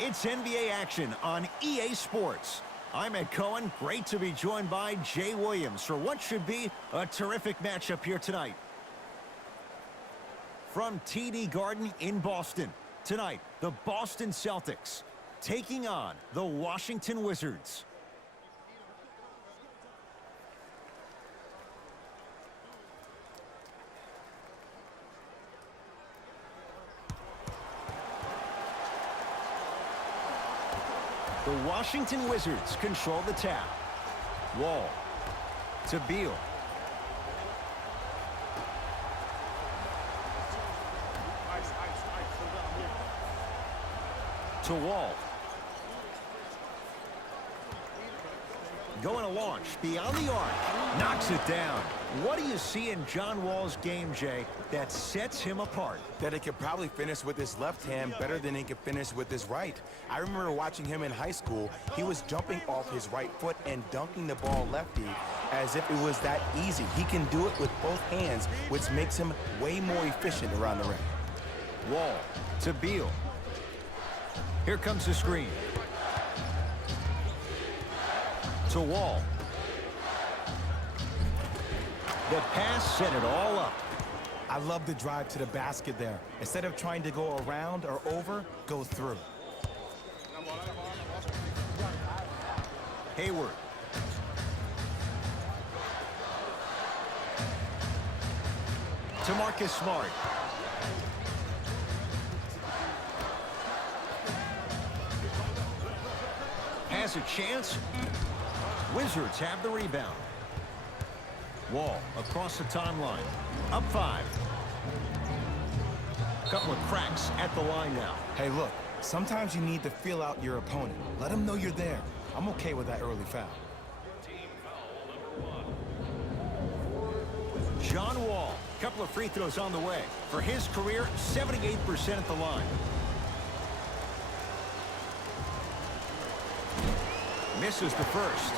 It's NBA action on EA Sports. I'm Ed Cohen. Great to be joined by Jay Williams for what should be a terrific matchup here tonight. From TD Garden in Boston, tonight, the Boston Celtics taking on the Washington Wizards. The Washington Wizards control the tap. Wall to Beal. To Wall. Going to launch beyond the arc. Knocks it down. What do you see in John Wall's game, Jay, that sets him apart? That he could probably finish with his left hand better than he could finish with his right. I remember watching him in high school. He was jumping off his right foot and dunking the ball lefty as if it was that easy. He can do it with both hands, which makes him way more efficient around the rim. Wall to Beal. Here comes the screen. To Wall. The pass set it all up. I love the drive to the basket there. Instead of trying to go around or over, go through. Hayward. To Marcus Smart. Has a chance. Wizards have the rebound. Wall across the timeline. Up 5. Couple of cracks at the line now. Hey, look, sometimes you need to feel out your opponent. Let them know you're there. I'm okay with that early foul. John Wall, couple of free throws on the way. For his career, 78% at the line. Misses the first.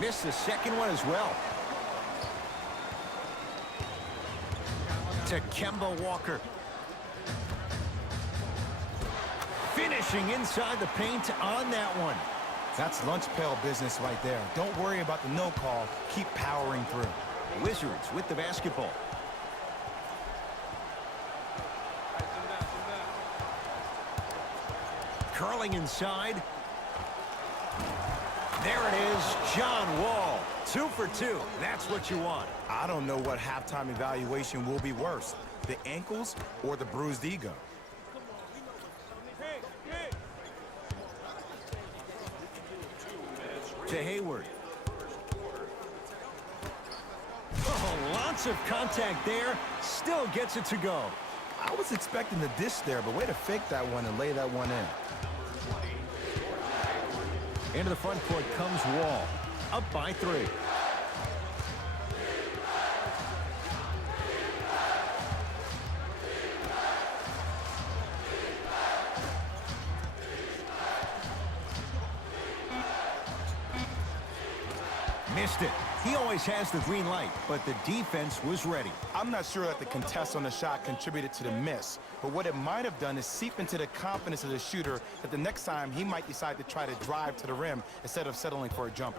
Missed the second one as well. To Kemba Walker. Finishing inside the paint on that one. That's lunch pail business right there. Don't worry about the no call. Keep powering through. Wizards with the basketball. Curling inside. There it is, John Wall. 2 for 2. That's what you want. I don't know what halftime evaluation will be worse, the ankles or the bruised ego. To Hayward. Oh, lots of contact there. Still gets it to go. I was expecting the dish there, but way to fake that one and lay that one in. Into the front court comes Wall. Up by 3. Missed it. He always has the green light, but the defense was ready. I'm not sure that the contest on the shot contributed to the miss, but what it might have done is seep into the confidence of the shooter that the next time he might decide to try to drive to the rim instead of settling for a jumper.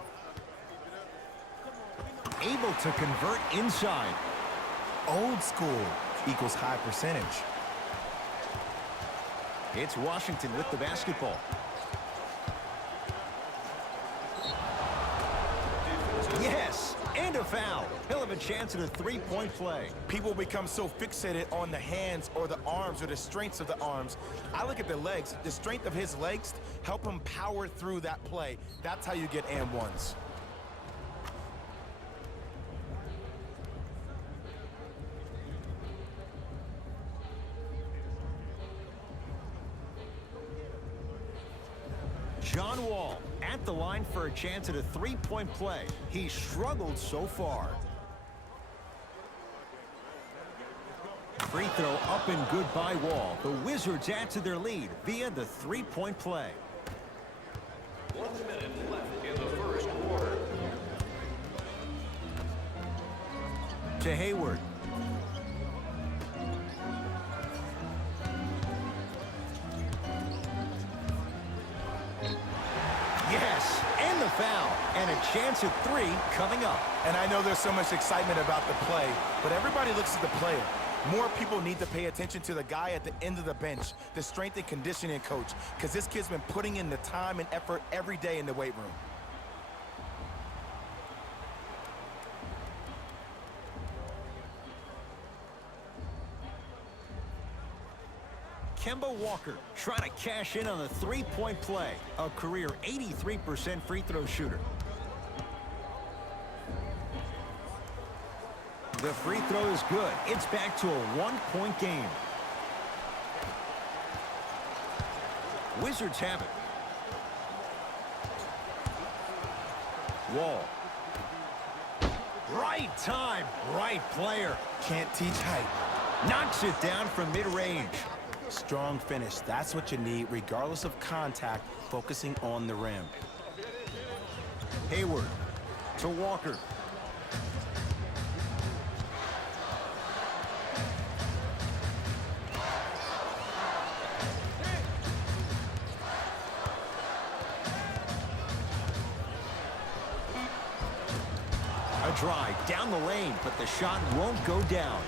Able to convert inside. Old school equals high percentage. It's Washington with the basketball. Yes, and a foul. He'll have a chance at a three-point play. People become so fixated on the hands or the arms or the strengths of the arms. I look at the legs. The strength of his legs help him power through that play. That's how you get and ones. John Wall at the line for a chance at a three-point play. He struggled so far. free throw up and good by Wall. The Wizards add to their lead via the three-point play. 1 minute left in the first quarter. To Hayward. Yes, and the foul. And a chance at 3 coming up. And I know there's so much excitement about the play, but everybody looks at the player. More people need to pay attention to the guy at the end of the bench, the strength and conditioning coach, because this kid's been putting in the time and effort every day in the weight room. Kemba Walker trying to cash in on the three-point play. A career 83% free throw shooter. The free throw is good. It's back to a one-point game. Wizards have it. Wall. Right time, right player. Can't teach height. Knocks it down from mid-range. Strong finish. That's what you need, regardless of contact, focusing on the rim. Hayward to Walker. A drive down the lane, but the shot won't go down.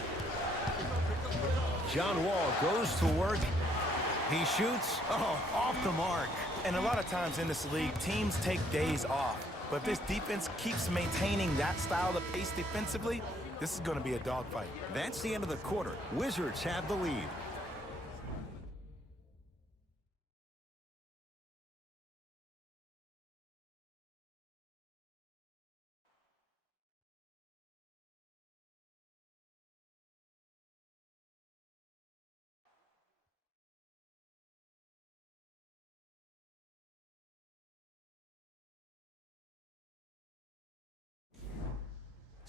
John Wall goes to work. He shoots. Oh, off the mark. And a lot of times in this league, teams take days off. But if this defense keeps maintaining that style of pace defensively, this is going to be a dogfight. That's the end of the quarter. Wizards have the lead.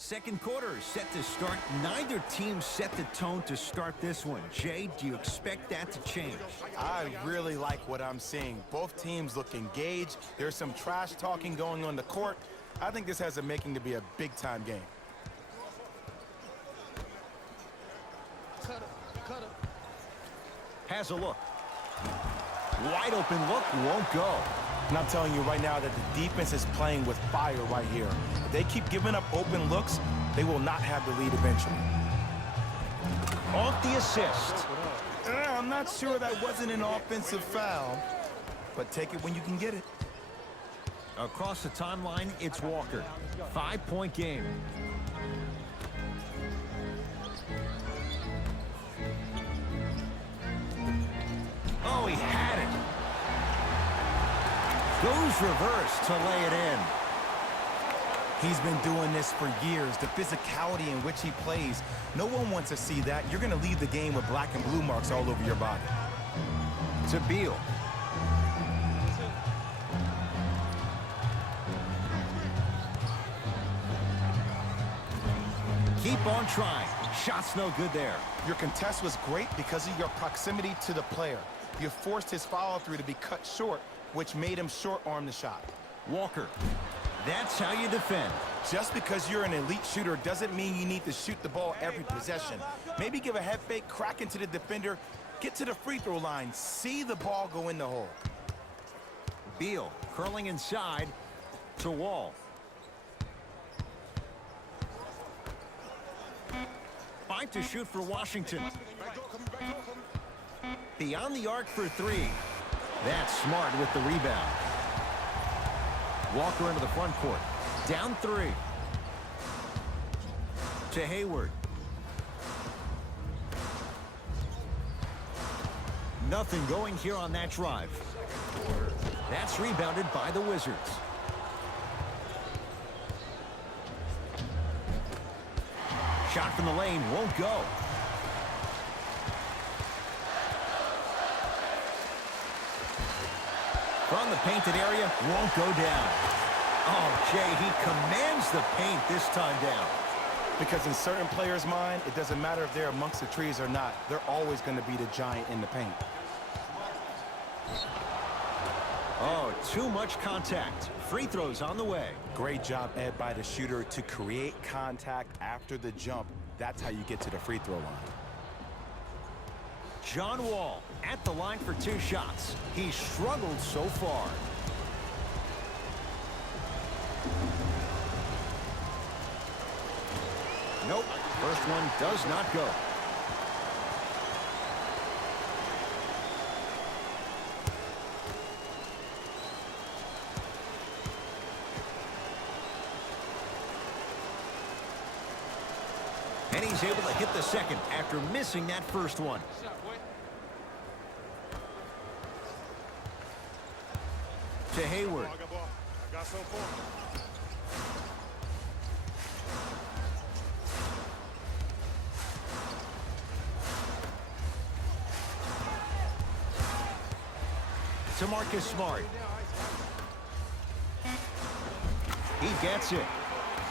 Second quarter is set to start. Neither team set the tone to start this one. Jay, do you expect that to change? I really like what I'm seeing. Both teams look engaged. There's some trash talking going on the court. I think this has a making to be a big-time game. Has a look. Wide open look, won't go. And I'm telling you right now that the defense is playing with fire right here. If they keep giving up open looks, they will not have the lead eventually. Off the assist. I'm not sure that wasn't an offensive foul, but take it when you can get it. Across the timeline, it's Walker. 5-point game. Oh, he had it. Goes reverse to lay it in. He's been doing this for years. The physicality in which he plays. No one wants to see that. You're going to leave the game with black and blue marks all over your body. To Beal. Keep on trying. Shot's no good there. Your contest was great because of your proximity to the player. You forced his follow-through to be cut short, which made him short-arm the shot. Walker. That's how you defend. Just because you're an elite shooter doesn't mean you need to shoot the ball every possession. Maybe give a head fake, crack into the defender, get to the free throw line, see the ball go in the hole. Beal curling inside to Wall. 5 to shoot for Washington. Beyond the arc for 3. That's smart with the rebound. Walker into the front court. Down 3. To Hayward. Nothing going here on that drive. That's rebounded by the Wizards. Shot from the lane won't go. From the painted area, won't go down. Oh, Jay, he commands the paint this time down. Because in certain players' mind, it doesn't matter if they're amongst the trees or not. They're always going to be the giant in the paint. Oh, too much contact. Free throws on the way. Great job, Ed, by the shooter to create contact after the jump. That's how you get to the free throw line. John Wall at the line for 2 shots. He struggled so far. Nope, first one does not go. And he's able to hit the second after missing that first one. To Hayward. I got some for him. To Marcus Smart. He gets it.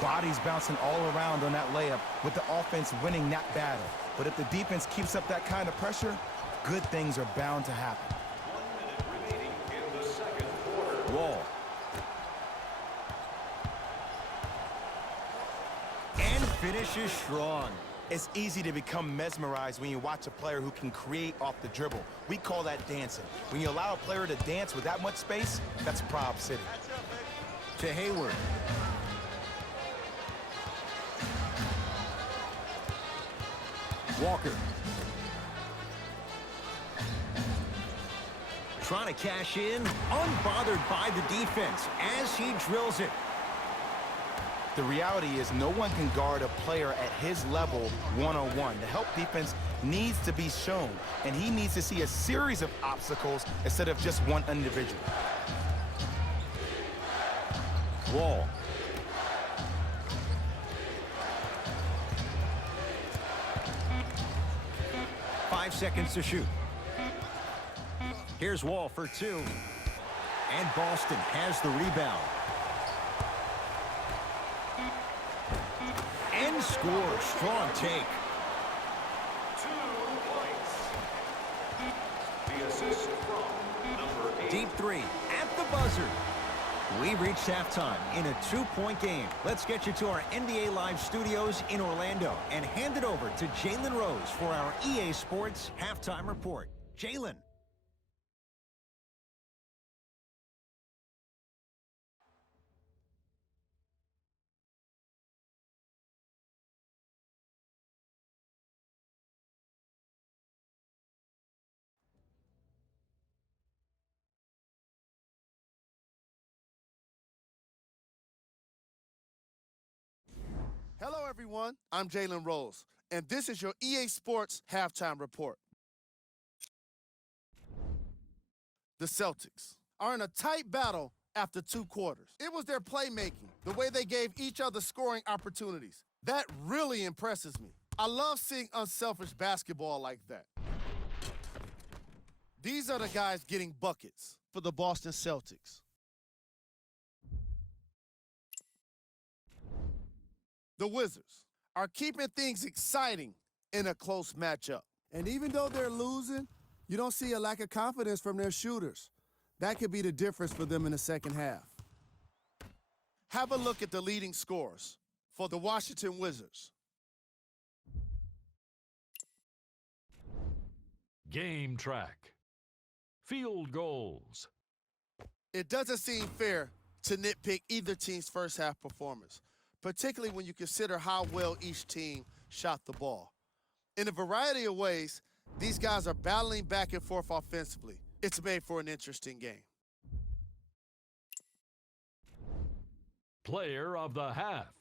Bodies bouncing all around on that layup with the offense winning that battle. But if the defense keeps up that kind of pressure, good things are bound to happen. 1 minute remaining in the second quarter. Wall. And finishes strong. It's easy to become mesmerized when you watch a player who can create off the dribble. We call that dancing. When you allow a player to dance with that much space, that's Prob City. To Hayward. Walker. Trying to cash in, unbothered by the defense as he drills it. The reality is no one can guard a player at his level one-on-one. The help defense needs to be shown, and he needs to see a series of obstacles instead of just one individual. Wall. Five seconds to shoot. Here's Wall for 2. And Boston has the rebound. And scores. Strong take. 2 points. The assist from number 8. Deep 3 at the buzzer. We reached halftime in a 2-point game. Let's get you to our NBA Live studios in Orlando and hand it over to Jalen Rose for our EA Sports halftime report. Jalen. Hello, everyone. I'm Jalen Rose, and this is your EA Sports halftime report. The Celtics are in a tight battle after 2 quarters. It was their playmaking, the way they gave each other scoring opportunities. That really impresses me. I love seeing unselfish basketball like that. These are the guys getting buckets for the Boston Celtics. The Wizards are keeping things exciting in a close matchup. And even though they're losing, you don't see a lack of confidence from their shooters. That could be the difference for them in the second half. Have a look at the leading scorers for the Washington Wizards. Game track. Field goals. It doesn't seem fair to nitpick either team's first half performance, particularly when you consider how well each team shot the ball. In a variety of ways, these guys are battling back and forth offensively. It's made for an interesting game. Player of the half.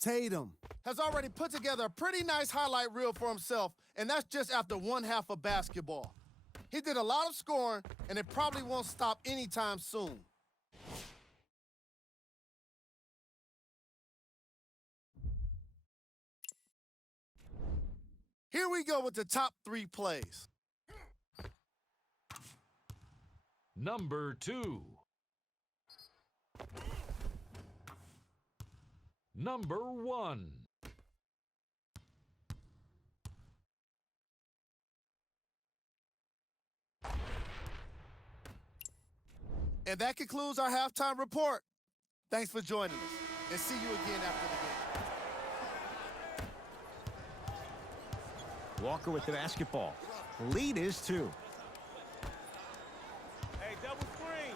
Tatum has already put together a pretty nice highlight reel for himself, and that's just after 1 half of basketball. He did a lot of scoring, and it probably won't stop anytime soon. Here we go with the top 3 plays. Number 2. Number 1. And that concludes our halftime report. Thanks for joining us, and see you again after the game. Walker with the basketball. Lead is 2. Hey, double screen.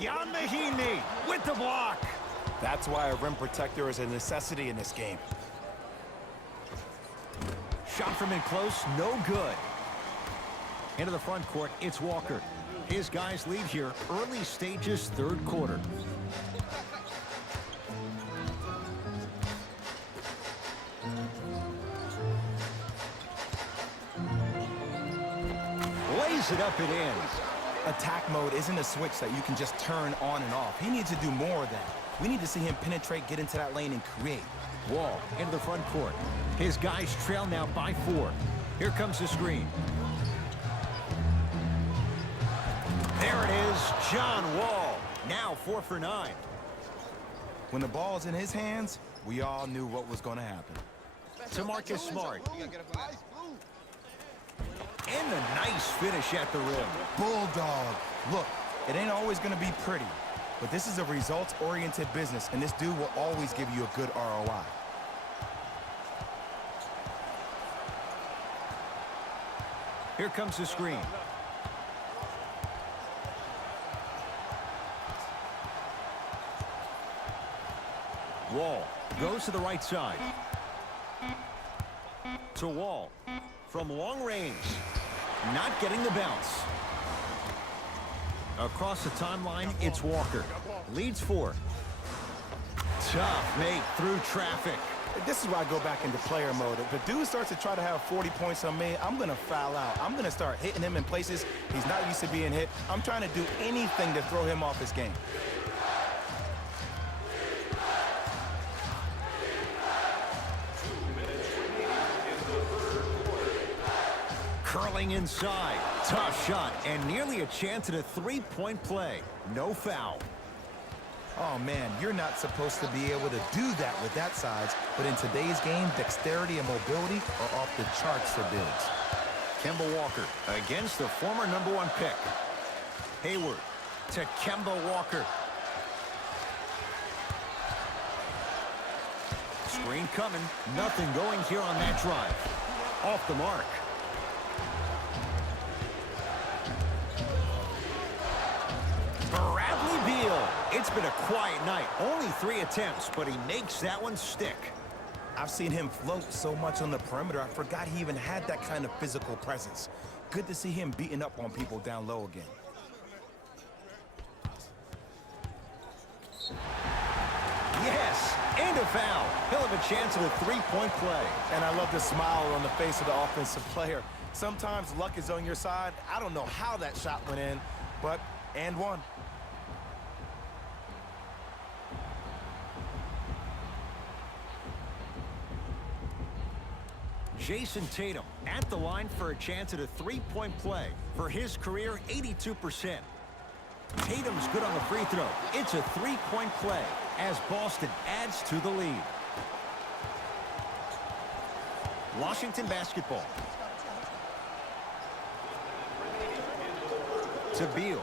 Jan Mahini with the block. That's why a rim protector is a necessity in this game. Shot from in close, no good. Into the front court, it's Walker. His guys lead here, early stages, third quarter. Lays it up and in. Attack mode isn't a switch that you can just turn on and off. He needs to do more of that. We need to see him penetrate, get into that lane, and create. Wall into the front court. His guys trail now by 4. Here comes the screen. There it is, John Wall. Now 4 for 9. When the ball's in his hands, we all knew what was going to happen. To Marcus Smart. And a nice finish at the rim. Bulldog. Look, it ain't always going to be pretty, but this is a results-oriented business, and this dude will always give you a good ROI. Here comes the screen. Wall goes to the right side. To Wall. From long range. Not getting the bounce. Across the timeline, it's Walker. Leads 4. Tough make through traffic. This is why I go back into player mode. If a dude starts to try to have 40 points on me, I'm going to foul out. I'm going to start hitting him in places he's not used to being hit. I'm trying to do anything to throw him off his game. Curling inside. Tough shot and nearly a chance at a three-point play. No foul. Oh, man, you're not supposed to be able to do that with that size, but in today's game, dexterity and mobility are off the charts for bigs. Kemba Walker against the former #1 pick. Hayward to Kemba Walker. Screen coming. Nothing going here on that drive. Off the mark. Bradley Beal. It's been a quiet night. Only 3 attempts, but he makes that one stick. I've seen him float so much on the perimeter, I forgot he even had that kind of physical presence. Good to see him beating up on people down low again. Yes, and a foul. He'll have a chance at a three-point play. And I love the smile on the face of the offensive player. Sometimes luck is on your side. I don't know how that shot went in, but and one. Jason Tatum at the line for a chance at a three-point play. For his career, 82%. Tatum's good on the free throw. It's a three-point play as Boston adds to the lead. Washington basketball. To Beal.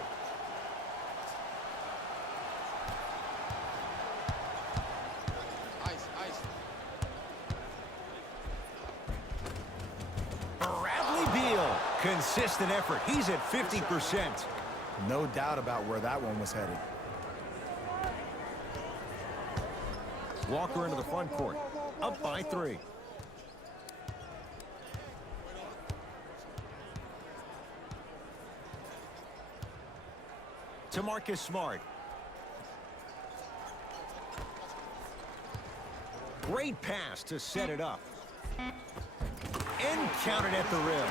Bradley Beal. Consistent effort. He's at 50%. No doubt about where that one was headed. Walker into the front court. Up by 3. To Marcus Smart. Great pass to set it up. And counted at the rim.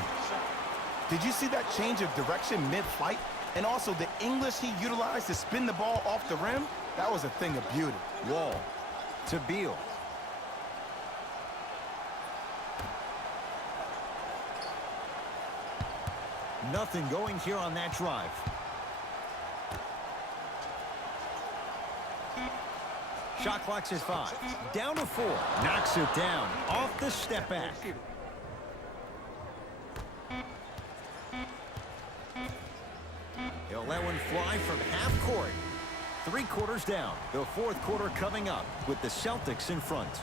Did you see that change of direction mid-flight? And also the English he utilized to spin the ball off the rim? That was a thing of beauty. Wall to Beal. Nothing going here on that drive. Shot clock's at 5. Down to 4. Knocks it down off the step back. He'll let one fly from half court. 3 quarters down. The fourth quarter coming up with the Celtics in front.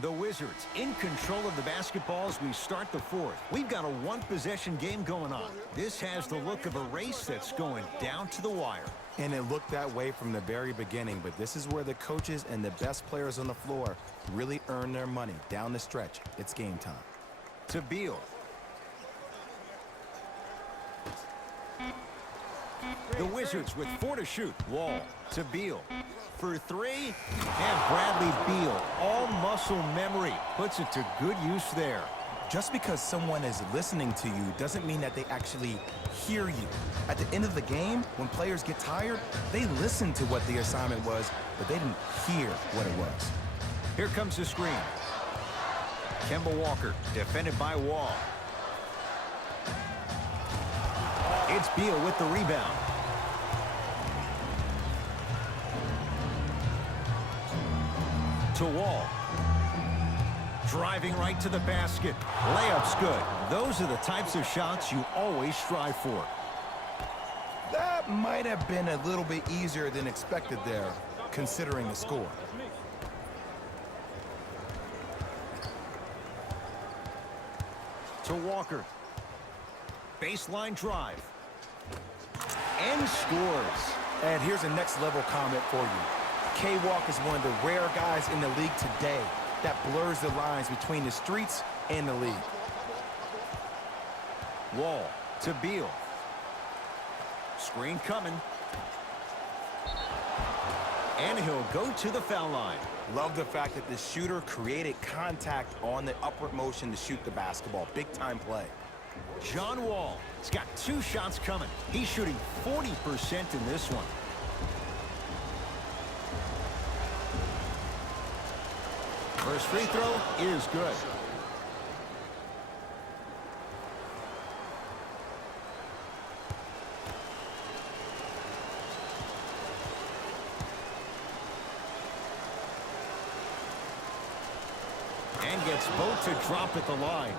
The Wizards in control of the basketball as we start the fourth. We've got a one-possession game going on. This has the look of a race that's going down to the wire. And it looked that way from the very beginning, but this is where the coaches and the best players on the floor really earn their money. Down the stretch, it's game time. To Beal. The Wizards with 4 to shoot. Wall to Beal. For 3, and Bradley Beal, all muscle memory, puts it to good use there. Just because someone is listening to you doesn't mean that they actually hear you. At the end of the game, when players get tired, they listen to what the assignment was, but they didn't hear what it was. Here comes the screen. Kemba Walker, defended by Wall. It's Beal with the rebound. To Wall. Driving right to the basket. Layup's good. Those are the types of shots you always strive for. That might have been a little bit easier than expected there, considering the score. To Walker. Baseline drive. And scores. And here's a next level comment for you. K-Walk is one of the rare guys in the league today that blurs the lines between the streets and the league. Wall to Beal. Screen coming. And he'll go to the foul line. Love the fact that the shooter created contact on the upward motion to shoot the basketball. Big time play. John Wall has got 2 shots coming. He's shooting 40% in this one. First free throw is good. And gets both to drop at the line.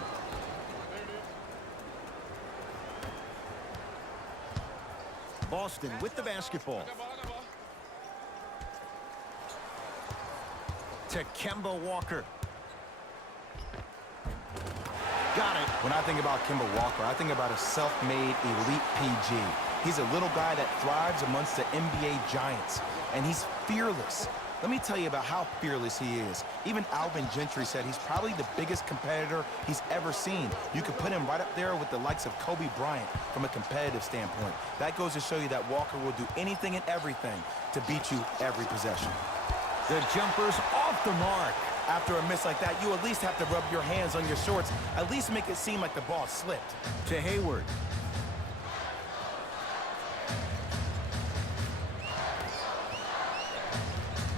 Boston with the basketball. To Kemba Walker. Got it. When I think about Kemba Walker, I think about a self-made elite PG. He's a little guy that thrives amongst the NBA giants, and he's fearless. Let me tell you about how fearless he is. Even Alvin Gentry said he's probably the biggest competitor he's ever seen. You could put him right up there with the likes of Kobe Bryant from a competitive standpoint. That goes to show you that Walker will do anything and everything to beat you every possession. The jumper's off the mark. After a miss like that, you at least have to rub your hands on your shorts. At least make it seem like the ball slipped. To Hayward.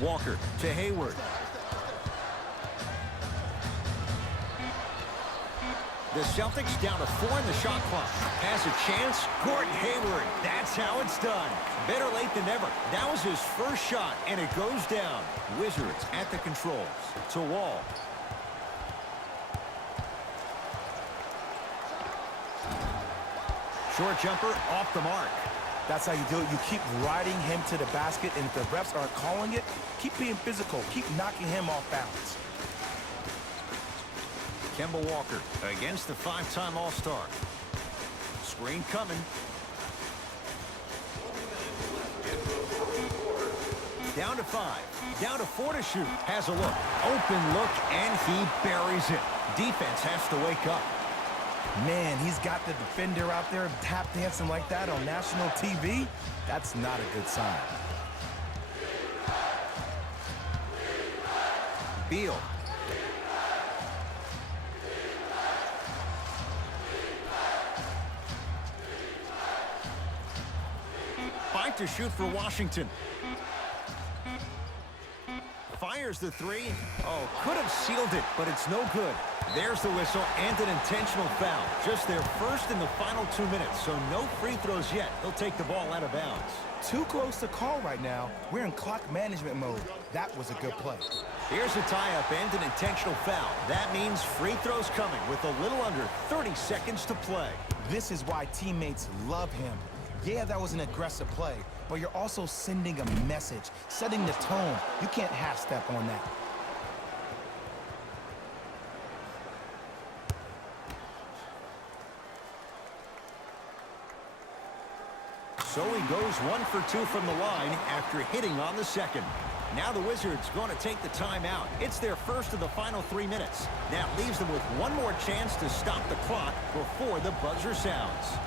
Walker to Hayward. The Celtics down to 4 in the shot clock. Has a chance. Gordon Hayward. That's how it's done. Better late than never. That was his first shot, and it goes down. Wizards at the controls. To Wall. Short jumper off the mark. That's how you do it. You keep riding him to the basket, and if the refs aren't calling it, keep being physical. Keep knocking him off balance. Kemba Walker against the 5-time All-Star. Screen coming. Down to 5. Down to 4 to shoot. Has a look. Open look, and he buries it. Defense has to wake up. Man, he's got the defender out there tap dancing like that on national TV. That's not a good sign. Beal. Fight to shoot for Washington. Fires the three. Oh, could have sealed it, but it's no good. There's the whistle and an intentional foul. Just their first in the final 2 minutes, so no free throws yet. They'll take the ball out of bounds. Too close to call right now. We're in clock management mode. That was a good play. Here's a tie-up and an intentional foul. That means free throws coming with a little under 30 seconds to play. This is why teammates love him. Yeah, that was an aggressive play, but you're also sending a message, setting the tone. You can't half-step on that. So he goes 1 for 2 from the line after hitting on the second. Now the Wizards going to take the timeout. It's their first of the final 3 minutes. That leaves them with one more chance to stop the clock before the buzzer sounds.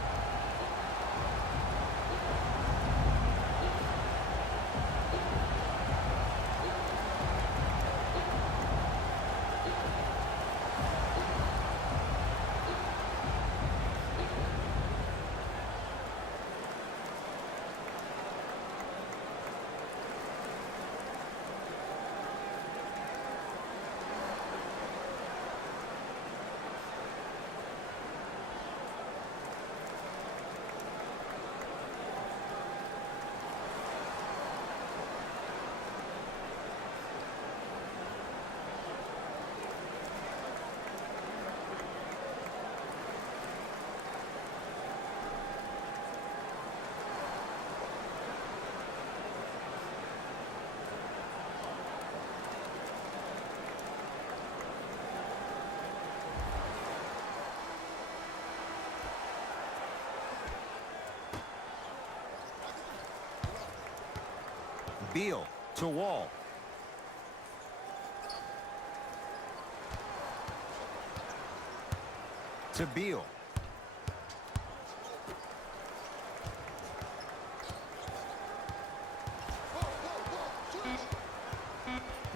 Beal to Wall. To Beal.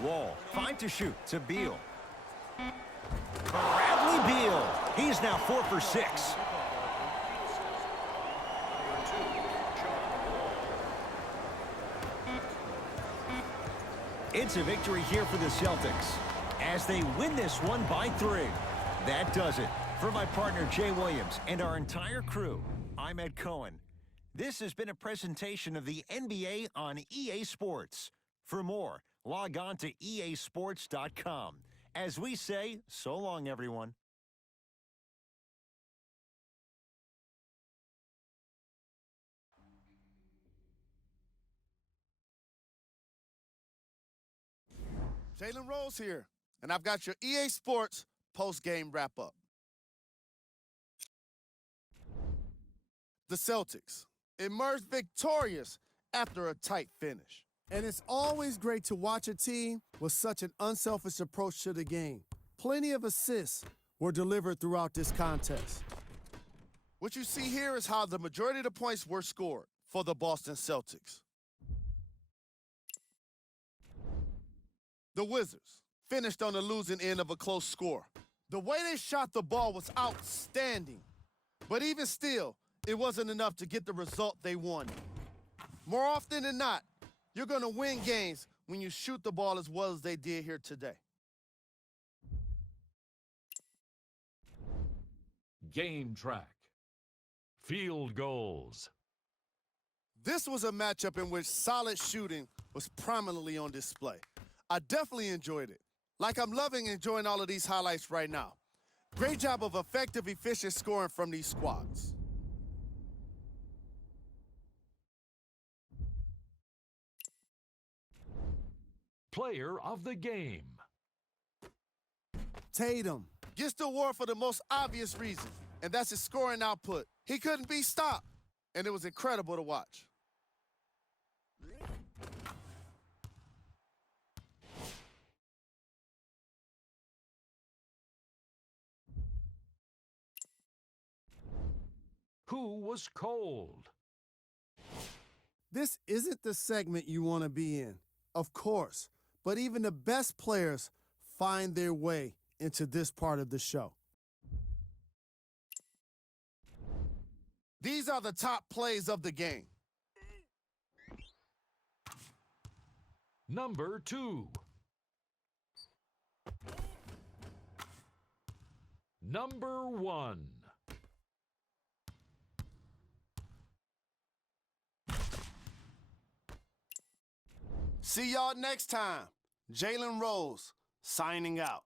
Wall, 5 to shoot to Beal. Bradley Beal. He's now 4 for 6. It's a victory here for the Celtics as they win this one by 3. That does it. For my partner Jay Williams and our entire crew, I'm Ed Cohen. This has been a presentation of the NBA on EA Sports. For more, log on to easports.com. As we say, so long, everyone. Jalen Rose here, and I've got your EA Sports post-game wrap-up. The Celtics emerged victorious after a tight finish. And it's always great to watch a team with such an unselfish approach to the game. Plenty of assists were delivered throughout this contest. What you see here is how the majority of the points were scored for the Boston Celtics. The Wizards finished on the losing end of a close score. The way they shot the ball was outstanding, but even still, it wasn't enough to get the result they wanted. More often than not, you're going to win games when you shoot the ball as well as they did here today. Game track. Field goals. This was a matchup in which solid shooting was prominently on display. I definitely enjoyed it. Like I'm loving enjoying all of these highlights right now. Great job of effective, efficient scoring from these squads. Player of the game. Tatum gets the award for the most obvious reason, and that's his scoring output. He couldn't be stopped, and it was incredible to watch. Who was cold? This isn't the segment you want to be in, of course, but even the best players find their way into this part of the show. These are the top plays of the game. Number 2. Number 1. See y'all next time. Jalen Rose signing out.